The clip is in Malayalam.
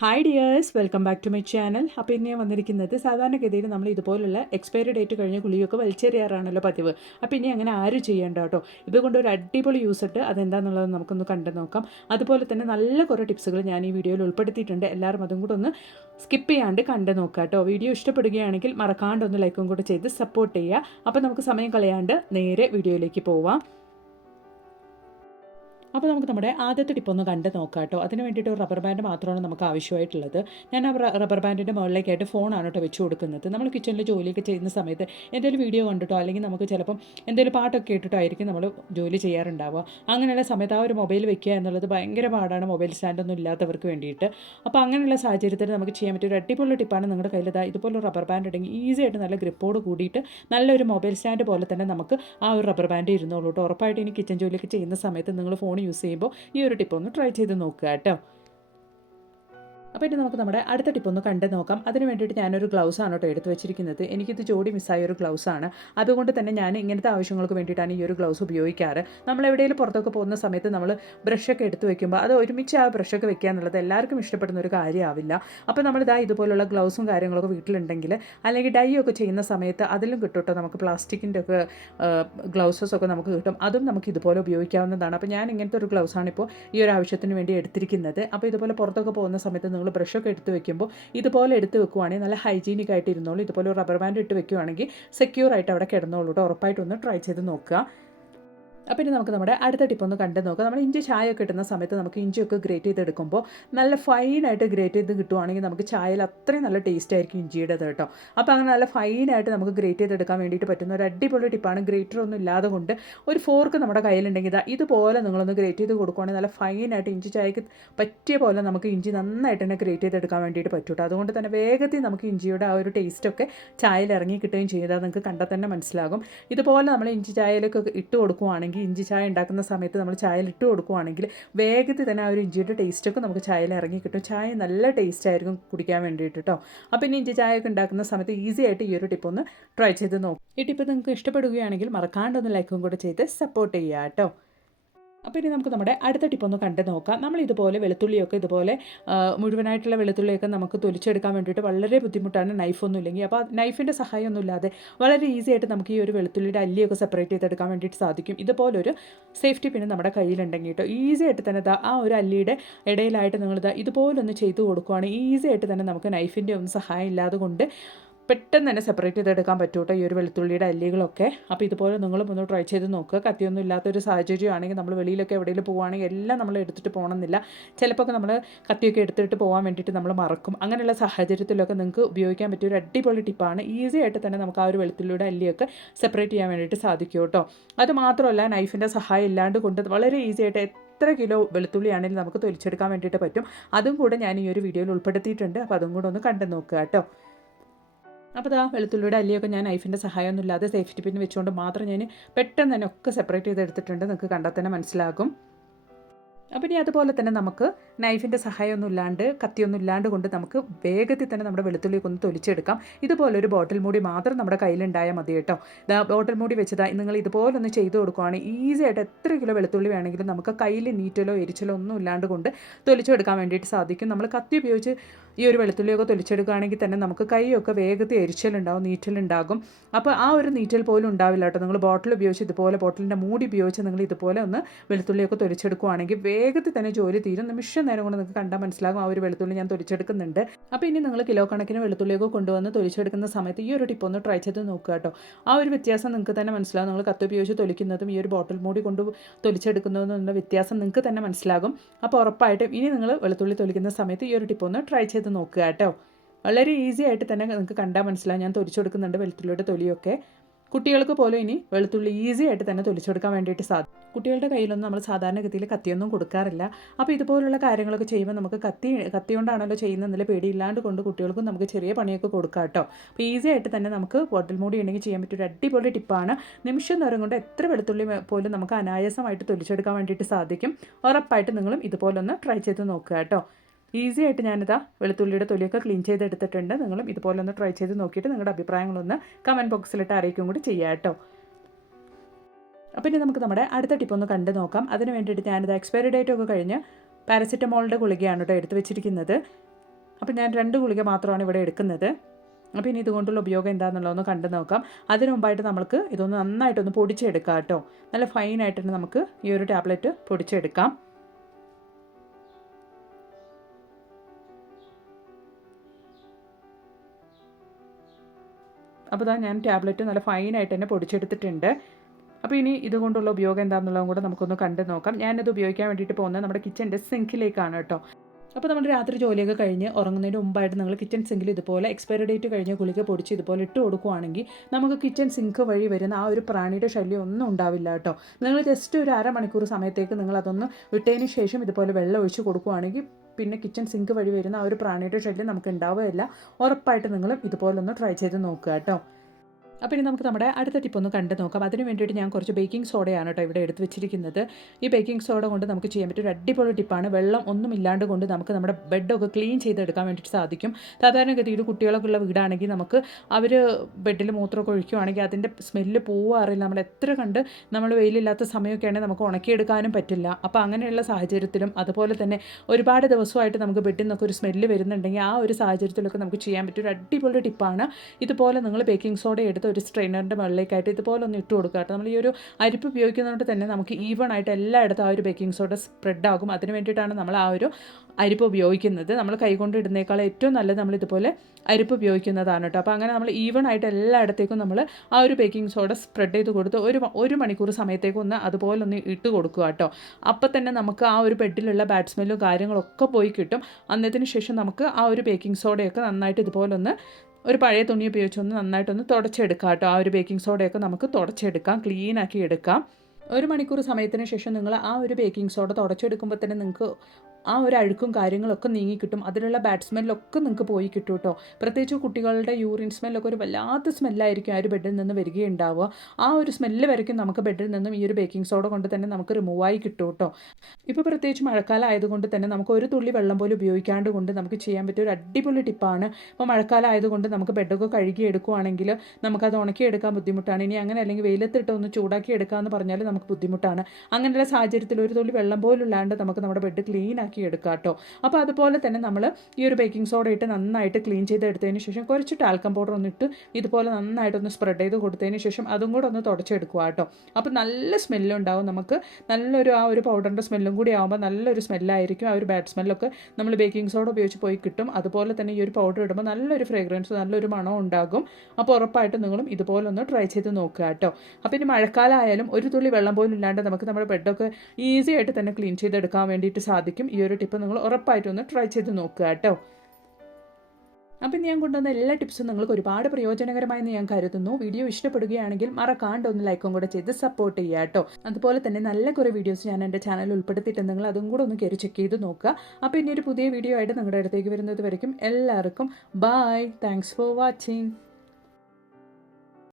Hi dears welcome back to my channel അപ്പോൾ ഇന്ന് ഞാൻ വന്നിരിക്കുന്നത് സാധാരണഗതിയിൽ നമ്മൾ ഇതുപോലുള്ള എക്സ്പയറി ഡേറ്റ് കഴിഞ്ഞ ഗുളികയൊക്കെ വലിച്ചെറിയാറാണല്ലോ പതിവ്. അപ്പോൾ ഇനി അങ്ങനെ ആരും ചെയ്യേണ്ട കേട്ടോ. ഇതുകൊണ്ട് ഒരു അടിപൊളി യൂസ് ഇട്ട് അതെന്താണെന്നുള്ളത് നമുക്കൊന്ന് കണ്ടു നോക്കാം. അതുപോലെ തന്നെ നല്ല കുറേ ടിപ്സുകൾ ഞാൻ ഈ വീഡിയോയിൽ ഉൾപ്പെടുത്തിയിട്ടുണ്ട്. എല്ലാവരും അതും കൂടെ ഒന്ന് സ്കിപ്പ് ചെയ്യാണ്ട് കണ്ടു നോക്കാം കേട്ടോ. വീഡിയോ ഇഷ്ടപ്പെടുകയാണെങ്കിൽ മറക്കാണ്ട് ഒന്ന് ലൈക്കും കൂടെ ചെയ്ത് സപ്പോർട്ട് ചെയ്യുക. അപ്പോൾ നമുക്ക് സമയം കളയാണ്ട് നേരെ വീഡിയോയിലേക്ക് പോവാം. അപ്പോൾ നമുക്ക് നമ്മുടെ ആദ്യത്തെ ടിപ്പ് ഒന്ന് കണ്ട് നോക്കാം കേട്ടോ. അതിന് വേണ്ടിയിട്ട് ഒരു റബ്ബർ ബാൻഡ് മാത്രമാണ് നമുക്ക് ആവശ്യമായിട്ടുള്ളത്. ഞാൻ ആ റബ്ബർ ബാൻഡിന്റെ മുകളിലേക്കായിട്ട് ഫോണാണ് കേട്ടോ വെച്ച് കൊടുക്കുന്നത്. നമ്മൾ കിച്ചണിൽ ജോലിയൊക്കെ ചെയ്യുന്ന സമയത്ത് എന്തെങ്കിലും വീഡിയോ കണ്ടിട്ടോ അല്ലെങ്കിൽ നമുക്ക് ചിലപ്പം എന്തെങ്കിലും പാട്ടൊക്കെ ഇട്ടിട്ടോ ആയിരിക്കും നമ്മൾ ജോലി ചെയ്യാറുണ്ടാവുക. അങ്ങനെയുള്ള സമയത്ത് ആ ഒരു മൊബൈൽ വെക്കുക എന്നുള്ളത് ഭയങ്കര പാടാണ്. മൊബൈൽ സ്റ്റാൻഡൊന്നും ഇല്ലാത്തവർക്ക് വേണ്ടിയിട്ട്. അപ്പോൾ അങ്ങനെയുള്ള സാഹചര്യത്തിൽ നമുക്ക് ചെയ്യാൻ പറ്റിയ ഒരു അടിപൊളി ടിപ്പാണ് നിങ്ങളുടെ കയ്യിൽ. ഇതാ ഇതുപോലെ റബ്ബർ ബാൻഡ് ഉണ്ടെങ്കിൽ ഈസി ആയിട്ട് നല്ല ഗ്രിപ്പോട് കൂടിയിട്ട് നല്ലൊരു മൊബൈൽ സ്റ്റാൻഡ് പോലെ തന്നെ നമുക്ക് ആ ഒരു റബ്ബർ ബാൻഡ് ഇരുന്നോളൂ കേട്ടോ. ഉറപ്പായിട്ട് ഇനി കിച്ചൺ ജോലിയൊക്കെ ചെയ്യുന്ന സമയത്ത് നിങ്ങൾ ഫോൺ യൂസ് ചെയ്യുമ്പോൾ ഈ ഒരു ടിപ്പ് ഒന്ന് ട്രൈ ചെയ്ത് നോക്കുക കേട്ടോ. അപ്പോൾ ഇനി നമുക്ക് നമ്മുടെ അടുത്ത ടിപ്പ് ഒന്ന് കണ്ടു നോക്കാം. അതിന് വേണ്ടിയിട്ട് ഞാനൊരു ഗ്ലൗസ് ആണ് കേട്ടോ എടുത്ത് വെച്ചിരിക്കുന്നത്. എനിക്കിത് ജോഡി മിസ്സായ ഒരു ഗ്ലൗസ് ആണ്. അതുകൊണ്ട് തന്നെ ഞാൻ ഇങ്ങനത്തെ ആവശ്യങ്ങൾക്ക് വേണ്ടിയിട്ടാണ് ഈ ഒരു ഗ്ലൗസ് ഉപയോഗിക്കാറ്. നമ്മൾ എവിടെയെങ്കിലും പുറത്തൊക്കെ പോകുന്ന സമയത്ത് നമ്മൾ ബ്രഷൊക്കെ എടുത്തു വെക്കുമ്പോൾ അത് ഒരുമിച്ച് ആ ബ്രഷൊക്കെ വെക്കുക എന്നുള്ളത് എല്ലാവർക്കും ഇഷ്ടപ്പെടുന്ന ഒരു കാര്യമാവില്ല. അപ്പോൾ നമ്മൾ നമ്മളിതാ ഇതുപോലുള്ള ഗ്ലൗസും കാര്യങ്ങളൊക്കെ വീട്ടിലുണ്ടെങ്കിൽ അല്ലെങ്കിൽ ഡൈ ഒക്കെ ചെയ്യുന്ന സമയത്ത് അതിലും കേട്ടോ നമുക്ക് പ്ലാസ്റ്റിക്കിന്റെ ഒക്കെ ഗ്ലൗസസ് ഒക്കെ നമുക്ക് കിട്ടും. അതും നമുക്ക് ഇതുപോലെ ഉപയോഗിക്കാവുന്നതാണ്. അപ്പോൾ ഞാൻ ഇങ്ങനത്തെ ഒരു ഗ്ലൗസാണ് ഇപ്പോൾ ഈ ഒരു ആവശ്യത്തിന് വേണ്ടി എടുത്തിരിക്കുന്നത്. അപ്പോൾ ഇതുപോലെ പുറത്തൊക്കെ പോകുന്ന സമയത്ത് നിങ്ങൾ ബ്രഷൊക്കെ എടുത്ത് വെക്കുമ്പോൾ ഇതുപോലെ എടുത്ത് വെക്കുവാണെങ്കിൽ നല്ല ഹൈജീനിക് ആയിട്ട് ഇരുന്നോളൂ. ഇതുപോലെ റബ്ബർ ബാൻഡ് ഇട്ട് വെക്കുവാണെങ്കിൽ സെക്യൂർ ആയിട്ട് അവിടെ കിടന്നോളൂ കേട്ടോ ഉറപ്പായിട്ടൊന്ന് ട്രൈ ചെയ്ത് നോക്കുക. അപ്പോൾ ഇനി നമുക്ക് നമ്മുടെ അടുത്ത ടിപ്പ് ഒന്ന് കണ്ടു നോക്കാം. നമ്മൾ ഇഞ്ചി ചായ ഒക്കെ ഇട്ടുന്ന സമയത്ത് നമുക്ക് ഇഞ്ചിയൊക്കെ ഗ്രേറ്റ് ചെയ്തെടുക്കുമ്പോൾ നല്ല ഫൈനായിട്ട് ഗ്രേറ്റ് ചെയ്ത് കിട്ടുവാണെങ്കിൽ നമുക്ക് ചായയിൽ അത്രയും നല്ല ടേസ്റ്റ് ആയിരിക്കും ഇഞ്ചിയുടെ കേട്ടോ. അപ്പോൾ അങ്ങനെ നല്ല ഫൈനായിട്ട് നമുക്ക് ഗ്രേറ്റ് ചെയ്തെടുക്കാൻ വേണ്ടിയിട്ട് പറ്റുന്ന ഒരു അടിപൊളി ടിപ്പാണ് ഗ്രേറ്റർ ഒന്നും ഇല്ലാതെ കൊണ്ട് ഒരു ഫോർക്ക് നമ്മുടെ കയ്യിലുണ്ടെങ്കിൽ ഇതാ ഇതുപോലെ നിങ്ങളൊന്ന് ഗ്രേറ്റ് ചെയ്ത് കൊടുക്കുവാണെങ്കിൽ നല്ല ഫൈനായിട്ട് ഇഞ്ചി ചായക്ക് പറ്റിയ പോലെ നമുക്ക് ഇഞ്ചി നന്നായിട്ട് തന്നെ ഗ്രേറ്റ് ചെയ്തെടുക്കാൻ വേണ്ടിയിട്ട് പറ്റൂട്ടോ അതുകൊണ്ട് തന്നെ വേഗത്തിൽ നമുക്ക് ഇഞ്ചിയുടെ ആ ഒരു ടേസ്റ്റൊക്കെ ചായയിൽ ഇറങ്ങി കിട്ടുകയും ചെയ്താൽ നിങ്ങൾക്ക് കണ്ടാൽ തന്നെ മനസ്സിലാകും. ഇതുപോലെ നമ്മൾ ഇഞ്ചി ചായയിലൊക്കെ ഇട്ട് കൊടുക്കുവാണെങ്കിൽ ഇഞ്ചി ചായ ഉണ്ടാക്കുന്ന സമയത്ത് നമ്മൾ ചായയിൽ ഇട്ട് കൊടുക്കുവാണെങ്കിൽ വേഗത്തിൽ തന്നെ ആ ഒരു ഇഞ്ചിയുടെ ടേസ്റ്റൊക്കെ നമുക്ക് ചായയിൽ ഇറങ്ങി കിട്ടും. ചായ നല്ല ടേസ്റ്റ് ആയിരിക്കും കുടിക്കാൻ വേണ്ടിയിട്ട് കേട്ടോ അപ്പോൾ ഇനി ഇഞ്ചി ചായയൊക്കെ ഉണ്ടാക്കുന്ന സമയത്ത് ഈസി ആയിട്ട് ഈ ഒരു ടിപ്പ് ഒന്ന് ട്രൈ ചെയ്ത് നോക്കും. ഈ ടിപ്പ് നിങ്ങൾക്ക് ഇഷ്ടപ്പെടുകയാണെങ്കിൽ മറക്കാണ്ടൊന്ന് ലൈക്കും കൂടെ ചെയ്ത് സപ്പോർട്ട് ചെയ്യുക കേട്ടോ അപ്പോൾ ഇനി നമുക്ക് നമ്മുടെ അടുത്ത ടിപ്പ് ഒന്ന് കണ്ടു നോക്കാം. നമ്മൾ ഇതുപോലെ വെളുത്തുള്ളിയൊക്കെ ഇതുപോലെ മുഴുവനായിട്ടുള്ള വെളുത്തുള്ളിയൊക്കെ നമുക്ക് തൊലിച്ചെടുക്കാൻ വേണ്ടിയിട്ട് വളരെ ബുദ്ധിമുട്ടാണ് നൈഫൊന്നും ഇല്ലെങ്കിൽ. അപ്പോൾ നൈഫിന്റെ സഹായമൊന്നും ഇല്ലാതെ വളരെ ഈസി ആയിട്ട് നമുക്ക് ഈ ഒരു വെളുത്തുള്ളിയുടെ അല്ലിയൊക്കെ സെപ്പറേറ്റ് ചെയ്തെടുക്കാൻ വേണ്ടിയിട്ട് സാധിക്കും. ഇതുപോലൊരു സേഫ്റ്റി പിന്നെ നമ്മുടെ കയ്യിലുണ്ടെങ്കിൽ കേട്ടോ ഈസി ആയിട്ട് തന്നെ ആ ഒരു അല്ലിയുടെ ഇടയിലായിട്ട് നിങ്ങളിത് ഇതുപോലൊന്ന് ചെയ്തു കൊടുക്കുകയാണെങ്കിൽ ഈസി ആയിട്ട് തന്നെ നമുക്ക് നൈഫിന്റെ ഒന്നും സഹായം ഇല്ലാതെ കൊണ്ട് പെട്ടെന്ന് തന്നെ സെപ്പറേറ്റ് ചെയ്തെടുക്കാൻ പറ്റൂട്ടോ ഈ ഒരു വെളുത്തുള്ളിയുടെ അല്ലികളൊക്കെ. അപ്പോൾ ഇതുപോലെ നിങ്ങളും ഒന്ന് ട്രൈ ചെയ്ത് നോക്കുക. കത്തിയൊന്നും ഇല്ലാത്തൊരു സാഹചര്യമാണെങ്കിൽ നമ്മൾ വെളിയിലൊക്കെ എവിടെയെങ്കിലും പോവുകയാണെങ്കിൽ എല്ലാം നമ്മൾ എടുത്തിട്ട് പോകണമെന്നില്ല. ചിലപ്പോൾ നമ്മൾ കത്തിയൊക്കെ എടുത്തിട്ട് പോകാൻ വേണ്ടിയിട്ട് നമ്മൾ മറക്കും. അങ്ങനെയുള്ള സാഹചര്യത്തിലൊക്കെ നിങ്ങൾക്ക് ഉപയോഗിക്കാൻ പറ്റിയ ഒരു അടിപൊളി ടിപ്പാണ് ഈസി ആയിട്ട് തന്നെ നമുക്ക് ആ ഒരു വെളുത്തുള്ളിയുടെ അല്ലിയൊക്കെ സെപ്പറേറ്റ് ചെയ്യാൻ വേണ്ടിയിട്ട് സാധിക്കും കേട്ടോ. അത് മാത്രമല്ല നൈഫിന്റെ സഹായം ഇല്ലാണ്ട് കൊണ്ട് വളരെ ഈസി ആയിട്ട് എത്ര കിലോ വെളുത്തുള്ളി ആണെങ്കിലും നമുക്ക് തൊലിച്ചെടുക്കാൻ വേണ്ടിയിട്ട് പറ്റും. അതും കൂടെ ഞാൻ ഈ ഒരു വീഡിയോയിൽ ഉൾപ്പെടുത്തിയിട്ടുണ്ട്. അപ്പോൾ അതും കൂടെ ഒന്ന് കണ്ടു നോക്കുക കേട്ടോ. അപ്പോൾ ആ വെളുത്തുള്ളിയുടെ അല്ലിയൊക്കെ ഞാൻ നൈഫിന്റെ സഹായമൊന്നും ഇല്ലാതെ സേഫ്റ്റി പിൻ വെച്ചുകൊണ്ട് മാത്രം ഞാൻ പെട്ടെന്ന് തന്നെ ഒക്കെ സെപ്പറേറ്റ് ചെയ്തെടുത്തിട്ടുണ്ട് നിങ്ങൾക്ക് കണ്ടാൽ തന്നെ മനസ്സിലാകും. അപ്പം ഇനി അതുപോലെ തന്നെ നമുക്ക് നൈഫിന്റെ സഹായമൊന്നും ഇല്ലാണ്ട് കത്തിയൊന്നും ഇല്ലാണ്ട് കൊണ്ട് നമുക്ക് വേഗത്തിൽ തന്നെ നമ്മുടെ വെളുത്തുള്ളിയൊക്കെ ഒന്ന് തൊലിച്ചെടുക്കാം. ഇതുപോലെ ഒരു ബോട്ടിൽ മൂടി മാത്രം നമ്മുടെ കയ്യിലുണ്ടായാൽ മതി കേട്ടോ. ഇതാ ബോട്ടിൽ മൂടി വെച്ചതാ നിങ്ങൾ ഇതുപോലെ ഒന്ന് ചെയ്തു കൊടുക്കുവാണെങ്കിൽ ഈസി ആയിട്ട് എത്ര കിലോ വെളുത്തുള്ളി വേണമെങ്കിലും നമുക്ക് കയ്യിൽ നീറ്റലോ എരിച്ചലോ ഒന്നും ഇല്ലാണ്ട് കൊണ്ട് തൊലിച്ചെടുക്കാൻ വേണ്ടിയിട്ട് സാധിക്കും. നമ്മൾ കത്തി ഉപയോഗിച്ച് ഈ ഒരു വെളുത്തുള്ളിയൊക്കെ തൊലിച്ചെടുക്കുകയാണെങ്കിൽ തന്നെ നമുക്ക് കൈയൊക്കെ വേഗത്തിൽ എരിച്ചലുണ്ടാവും നീറ്റലുണ്ടാകും. അപ്പോൾ ആ ഒരു നീറ്റൽ പോലും ഉണ്ടാവില്ല കേട്ടോ. നിങ്ങൾ ബോട്ടിൽ ഉപയോഗിച്ച് ഇതുപോലെ ബോട്ടിലിന്റെ മൂടി ഉപയോഗിച്ച് നിങ്ങൾ ഇതുപോലെ ഒന്ന് വെളുത്തുള്ളിയൊക്കെ തൊലിച്ചെടുക്കുകയാണെങ്കിൽ വേഗത്തിൽ തന്നെ ജോലി തീരും. നിമിഷം നേരം കൊണ്ട് നിങ്ങൾക്ക് കണ്ടാൽ മനസ്സിലാകും ആ ഒരു വെളുത്തുള്ളി ഞാൻ തൊലിച്ചെടുക്കുന്നുണ്ട്. അപ്പോൾ ഇനി നിങ്ങൾ കിലോ കണക്കിന് വെളുത്തുള്ളിയൊക്കെ കൊണ്ടുവന്ന് തൊലിച്ചെടുക്കുന്ന സമയത്ത് ഈ ഒരു ടിപ്പ് ഒന്ന് ട്രൈ ചെയ്ത് നോക്കുക കേട്ടോ. ആ ഒരു വ്യത്യാസം നിങ്ങൾക്ക് തന്നെ മനസ്സിലാകും. നിങ്ങൾ കത്ത് ഉപയോഗിച്ച് തൊലിക്കുന്നതും ഈ ഒരു ബോട്ടിൽ മൂടി കൊണ്ട് തൊലിച്ചെടുക്കുന്നതും എന്നുള്ള വ്യത്യാസം നിങ്ങൾക്ക് തന്നെ മനസ്സിലാകും. അപ്പോൾ ഉറപ്പായിട്ടും ഇനി നിങ്ങൾ വെളുത്തുള്ളി തൊലിക്കുന്ന സമയത്ത് ഈ ഒരു ടിപ്പ് ഒന്ന് ട്രൈ ചെയ്ത് നോക്കുക കേട്ടോ. വളരെ ഈസി ആയിട്ട് തന്നെ നിങ്ങൾക്ക് കണ്ടാൽ മനസ്സിലാകും ഞാൻ തൊലിച്ചു കൊടുക്കുന്നുണ്ട് വെളുത്തുള്ളിയുടെ തൊലിയൊക്കെ. കുട്ടികൾക്ക് പോലും ഇനി വെളുത്തുള്ളി ഈസി ആയിട്ട് തന്നെ തൊലിച്ചു കൊടുക്കാൻ വേണ്ടിയിട്ട് സാധിക്കും കുട്ടികളുടെ കയ്യിലൊന്നും നമ്മൾ സാധാരണഗതിയിൽ കത്തിയൊന്നും കൊടുക്കാറില്ല. അപ്പോൾ ഇതുപോലുള്ള കാര്യങ്ങളൊക്കെ ചെയ്യുമ്പോൾ നമുക്ക് കത്തി കത്തി കൊണ്ടാണല്ലോ ചെയ്യുന്നതിൽ പേടിയില്ലാണ്ട് കൊണ്ട് കുട്ടികൾക്കും നമുക്ക് ചെറിയ പണിയൊക്കെ കൊടുക്കാം കേട്ടോ. അപ്പോൾ ഈസി ആയിട്ട് തന്നെ നമുക്ക് ബോട്ടിൽ മൂടി ഉണ്ടെങ്കിൽ ചെയ്യാൻ പറ്റിയ ഒരു അടിപൊളി ടിപ്പാണ് നിമിഷം നേരം കൊണ്ട് എത്ര വെളുത്തുള്ളി പോലും നമുക്ക് അനായാസമായിട്ട് തൊലിച്ചെടുക്കാൻ വേണ്ടിയിട്ട് സാധിക്കും. ഉറപ്പായിട്ട് നിങ്ങളും ഇതുപോലൊന്ന് ട്രൈ ചെയ്ത് നോക്കുക കേട്ടോ. ഈസി ആയിട്ട് ഞാനിതാ വെളുത്തുള്ളിയുടെ തൊലിയൊക്കെ ക്ലീൻ ചെയ്തെടുത്തിട്ടുണ്ട്. നിങ്ങളും ഇതുപോലെ ഒന്ന് ട്രൈ ചെയ്ത് നോക്കിയിട്ട് നിങ്ങളുടെ അഭിപ്രായങ്ങളൊന്ന് കമന്റ് ബോക്സിലിട്ട് അറിയിക്കും കൂടി ചെയ്യാം കേട്ടോ. അപ്പോൾ ഇനി നമുക്ക് നമ്മുടെ അടുത്ത ടിപ്പ് ഒന്ന് കണ്ടു നോക്കാം. അതിന് വേണ്ടിയിട്ട് ഞാനിത് എക്സ്പയറി ഡേറ്റ് ഒക്കെ കഴിഞ്ഞ് പാരസിറ്റമോളിന്റെ ഗുളികയാണ് കേട്ടോ എടുത്ത് വെച്ചിരിക്കുന്നത്. അപ്പോൾ ഞാൻ രണ്ട് ഗുളിക മാത്രമാണ് ഇവിടെ എടുക്കുന്നത്. അപ്പോൾ ഇനി ഇതുകൊണ്ടുള്ള ഉപയോഗം എന്താണെന്നുള്ളതൊന്ന് കണ്ടു നോക്കാം. അതിനു മുമ്പായിട്ട് നമുക്ക് ഇതൊന്ന് നന്നായിട്ടൊന്ന് പൊടിച്ചെടുക്കാം കേട്ടോ. നല്ല ഫൈനായിട്ട് നമുക്ക് ഈ ഒരു ടാബ്ലറ്റ് പൊടിച്ചെടുക്കാം. അപ്പോൾ ഞാൻ ടാബ്ലറ്റ് നല്ല ഫൈനായിട്ട് തന്നെ പൊടിച്ചെടുത്തിട്ടുണ്ട്. അപ്പോൾ ഇനി ഇതുകൊണ്ടുള്ള ഉപയോഗം എന്താണെന്നുള്ളതും കൂടെ നമുക്കൊന്ന് കണ്ടു നോക്കാം. ഞാനത് ഉപയോഗിക്കാൻ വേണ്ടിയിട്ട് പോകുന്നത് നമ്മുടെ കിച്ചന്റെ സിങ്കിലേക്കാണ് കേട്ടോ. അപ്പോൾ നമ്മൾ രാത്രി ജോലിയൊക്കെ കഴിഞ്ഞ് ഉറങ്ങുന്നതിന് മുമ്പായിട്ട് നിങ്ങൾ കിച്ചൺ സിങ്കിൽ ഇതുപോലെ എക്സ്പയറി ഡേറ്റ് കഴിഞ്ഞ ഗുളിക പൊടിച്ച് ഇതുപോലെ ഇട്ട് കൊടുക്കുകയാണെങ്കിൽ നമുക്ക് കിച്ചൺ സിങ്ക് വഴി വരുന്ന ആ ഒരു പ്രാണിയുടെ ശല്യം ഒന്നും ഉണ്ടാവില്ല കേട്ടോ. നിങ്ങൾ ജസ്റ്റ് ഒരു അരമണിക്കൂർ സമയത്തേക്ക് നിങ്ങൾ അതൊന്ന് വിട്ടതിന് ശേഷം ഇതുപോലെ വെള്ളം ഒഴിച്ച് കൊടുക്കുവാണെങ്കിൽ പിന്നെ കിച്ചൺ സിങ്ക് വഴി വരുന്ന ആ ഒരു പ്രാണിയുടെ ശല്യം നമുക്ക് ഉണ്ടാവുകയില്ല ഉറപ്പായിട്ട് നിങ്ങളും ഇതുപോലൊന്ന് ട്രൈ ചെയ്ത് നോക്കുക കേട്ടോ. അപ്പോൾ ഇനി നമുക്ക് നമ്മുടെ അടുത്ത ടിപ്പ് ഒന്ന് കണ്ടു നോക്കാം. അതിന് വേണ്ടിയിട്ട് ഞാൻ കുറച്ച് ബേക്കിംഗ് സോഡയാണ് കേട്ടോ ഇവിടെ എടുത്ത് വെച്ചിരിക്കുന്നത്. ഈ ബേക്കിംഗ് സോഡ കൊണ്ട് നമുക്ക് ചെയ്യാൻ പറ്റും ഒരു അടിപൊളി ടിപ്പാണ് വെള്ളം ഒന്നും ഇല്ലാണ്ട് കൊണ്ട് നമുക്ക് നമ്മുടെ ബെഡൊക്കെ ക്ലീൻ ചെയ്തെടുക്കാൻ വേണ്ടിയിട്ട് സാധിക്കും. സാധാരണഗതിയിൽ കുട്ടികളൊക്കെ ഉള്ള വീടാണെങ്കിൽ നമുക്ക് അവർ ബെഡിൽ മൂത്രമൊക്കെ ഒഴിക്കുകയാണെങ്കിൽ അതിന്റെ സ്മെല്ല് പോവാറില്ല. നമ്മൾ എത്ര കണ്ട് നമ്മൾ വെയിലില്ലാത്ത സമയമൊക്കെ ആണെങ്കിൽ നമുക്ക് ഉണക്കിയെടുക്കാനും പറ്റില്ല. അപ്പോൾ അങ്ങനെയുള്ള സാഹചര്യത്തിലും അതുപോലെ തന്നെ ഒരുപാട് ദിവസമായിട്ട് നമുക്ക് ബെഡിൽ നിന്നൊക്കെ ഒരു സ്മെല്ല് വരുന്നുണ്ടെങ്കിൽ ആ ഒരു സാഹചര്യത്തിലൊക്കെ നമുക്ക് ചെയ്യാൻ പറ്റും ഒരു അടിപൊളി ടിപ്പാണ് ഇതുപോലെ നിങ്ങൾ ബേക്കിംഗ് സോഡ എടുത്ത് ഒരു സ്ട്രെയിനറിന്റെ മുകളിലേക്കായിട്ട് ഇതുപോലെ ഒന്ന് ഇട്ട് കൊടുക്കുക കേട്ടോ. നമ്മൾ ഈ ഒരു അരിപ്പ് ഉപയോഗിക്കുന്നതുകൊണ്ട് തന്നെ നമുക്ക് ഈവൺ ആയിട്ട് എല്ലായിടത്തും ആ ഒരു ബേക്കിംഗ് സോഡ സ്പ്രെഡ് ആകും. അതിന് വേണ്ടിയിട്ടാണ് നമ്മൾ ആ ഒരു അരിപ്പ് ഉപയോഗിക്കുന്നത്. നമ്മൾ കൈകൊണ്ട് ഇടുന്നേക്കാൾ ഏറ്റവും നല്ലത് നമ്മൾ ഇതുപോലെ അരിപ്പ് ഉപയോഗിക്കുന്നതാണ് കേട്ടോ. അപ്പോൾ അങ്ങനെ നമ്മൾ ഈവൺ ആയിട്ട് എല്ലായിടത്തേക്കും നമ്മൾ ആ ഒരു ബേക്കിംഗ് സോഡ സ്പ്രെഡ് ചെയ്ത് കൊടുത്ത് ഒരു ഒരു മണിക്കൂർ സമയത്തേക്ക് ഒന്ന് അതുപോലെ ഒന്ന് ഇട്ട് കൊടുക്കുക കേട്ടോ. അപ്പോൾ തന്നെ നമുക്ക് ആ ഒരു ബെഡിലുള്ള ബാഡ് സ്മെല്ലും കാര്യങ്ങളൊക്കെ പോയി കിട്ടും. അന്നതിന് ശേഷം നമുക്ക് ആ ഒരു ബേക്കിംഗ് സോഡയൊക്കെ നന്നായിട്ട് ഇതുപോലെ ഒന്ന് ഒരു പഴയ തുണി ഉപയോഗിച്ചൊന്ന് നന്നായിട്ടൊന്ന് തുടച്ചെടുക്കാം കേട്ടോ. ആ ഒരു ബേക്കിംഗ് സോഡയൊക്കെ നമുക്ക് തുടച്ചെടുക്കാം ക്ലീൻ ആക്കി എടുക്കാം. ഒരു മണിക്കൂർ സമയത്തിന് ശേഷം നിങ്ങൾ ആ ഒരു ബേക്കിംഗ് സോഡ തുടച്ചെടുക്കുമ്പോൾ തന്നെ നിങ്ങൾക്ക് ആ ഒരു അഴുക്കും കാര്യങ്ങളൊക്കെ നീങ്ങി കിട്ടും. അതിലുള്ള ബാഡ് സ്മെല്ലൊക്കെ നിങ്ങൾക്ക് പോയി കിട്ടും കേട്ടോ പ്രത്യേകിച്ച് കുട്ടികളുടെ യൂറിൻ സ്മെല്ലൊക്കെ ഒരു വല്ലാത്ത സ്മെല്ലായിരിക്കും ആ ഒരു ബെഡിൽ നിന്ന് വരികയുണ്ടാവുക. ആ ഒരു സ്മെല്ല് വരയ്ക്കും നമുക്ക് ബെഡിൽ നിന്നും ഈ ഒരു ബേക്കിംഗ് സോഡ കൊണ്ട് തന്നെ നമുക്ക് റിമൂവായി കിട്ടും കേട്ടോ ഇപ്പോൾ പ്രത്യേകിച്ച് മഴക്കാലം ആയതുകൊണ്ട് തന്നെ നമുക്ക് ഒരു തുള്ളി വെള്ളം പോലും ഉപയോഗിക്കാണ്ട് കൊണ്ട് നമുക്ക് ചെയ്യാൻ പറ്റിയ ഒരു അടിപൊളി ടിപ്പാണ് ഇപ്പോൾ മഴക്കാലം ആയതുകൊണ്ട് നമുക്ക് ബെഡൊക്കെ കഴുകി എടുക്കുവാണെങ്കിൽ നമുക്കത് ഉണക്കിയെടുക്കാൻ ബുദ്ധിമുട്ടാണ്. ഇനി അങ്ങനെ അല്ലെങ്കിൽ വെയിലത്തിട്ട് ഒന്ന് ചൂടാക്കി എടുക്കാമെന്ന് പറഞ്ഞാൽ നമുക്ക് ബുദ്ധിമുട്ടാണ്. അങ്ങനെയുള്ള സാഹചര്യത്തിൽ ഒരു തുള്ളി വെള്ളം പോലും ഇല്ലാണ്ട് നമുക്ക് നമ്മുടെ ബെഡ് ക്ലീൻ ആക്കി എടുക്കാം കേട്ടോ അപ്പോൾ അതുപോലെ തന്നെ നമ്മൾ ഈ ഒരു ബേക്കിംഗ് സോഡ ഇട്ട് നന്നായിട്ട് ക്ലീൻ ചെയ്ത് എടുത്തതിന് ശേഷം കുറച്ച് ടാൽക്കം പൗഡർ ഒന്ന് ഇട്ട് ഇതുപോലെ നന്നായിട്ടൊന്ന് സ്പ്രെഡ് ചെയ്ത് കൊടുത്തതിന് ശേഷം അതും കൂടെ ഒന്ന് തുടച്ചെടുക്കുക കേട്ടോ അപ്പോൾ നല്ല സ്മെല്ലുണ്ടാവും നമുക്ക്. നല്ലൊരു ആ ഒരു പൗഡറിന്റെ സ്മെല്ലും കൂടി ആകുമ്പോൾ നല്ലൊരു സ്മെല്ലായിരിക്കും ആ ഒരു ബാഡ് സ്മെല്ലൊക്കെ നമ്മൾ ബേക്കിംഗ് സോഡ ഉപയോഗിച്ച് പോയി കിട്ടും. അതുപോലെ തന്നെ ഈ ഒരു പൗഡർ ഇടുമ്പോൾ നല്ലൊരു ഫ്രേഗ്രൻസ് നല്ലൊരു മണം ഉണ്ടാകും. അപ്പോൾ ഉറപ്പായിട്ട് നിങ്ങളും ഇതുപോലെ ഒന്ന് ട്രൈ ചെയ്ത് നോക്കുക കേട്ടോ അപ്പോൾ ഇനി മഴക്കാലമായാലും ഒരു തുള്ളി വെള്ളം പോലും ഇല്ലാണ്ട് നമുക്ക് നമ്മുടെ ബെഡൊക്കെ ഈസി ആയിട്ട് തന്നെ ക്ലീൻ ചെയ്തെടുക്കാൻ വേണ്ടിയിട്ട് സാധിക്കും. ഈ ഒരു ടിപ്പ് നിങ്ങൾ ഉറപ്പായിട്ടും ഒന്ന് ട്രൈ ചെയ്ത് നോക്കുക കേട്ടോ. അപ്പം ഞാൻ കൊണ്ടുവന്ന എല്ലാ ടിപ്സും നിങ്ങൾക്ക് ഒരുപാട് പ്രയോജനകരമായെന്ന് ഞാൻ കരുതുന്നു. വീഡിയോ ഇഷ്ടപ്പെടുകയാണെങ്കിൽ മറക്കാണ്ട് ഒന്ന് ലൈക്കും കൂടെ ചെയ്ത് സപ്പോർട്ട് ചെയ്യുക കേട്ടോ. അതുപോലെ തന്നെ നല്ല കുറേ വീഡിയോസ് ഞാൻ എന്റെ ചാനൽ ഉൾപ്പെടുത്തിയിട്ടുണ്ടെങ്കിൽ അതും കൂടെ ഒന്ന് കയറി ചെക്ക് ചെയ്ത് നോക്കുക. അപ്പോൾ ഇനി ഒരു പുതിയ വീഡിയോ ആയിട്ട് നിങ്ങളുടെ അടുത്തേക്ക് വരുന്നത് വരയ്ക്കും. എല്ലാവർക്കും ബായ് താങ്ക്സ് ഫോർ വാച്ചിങ്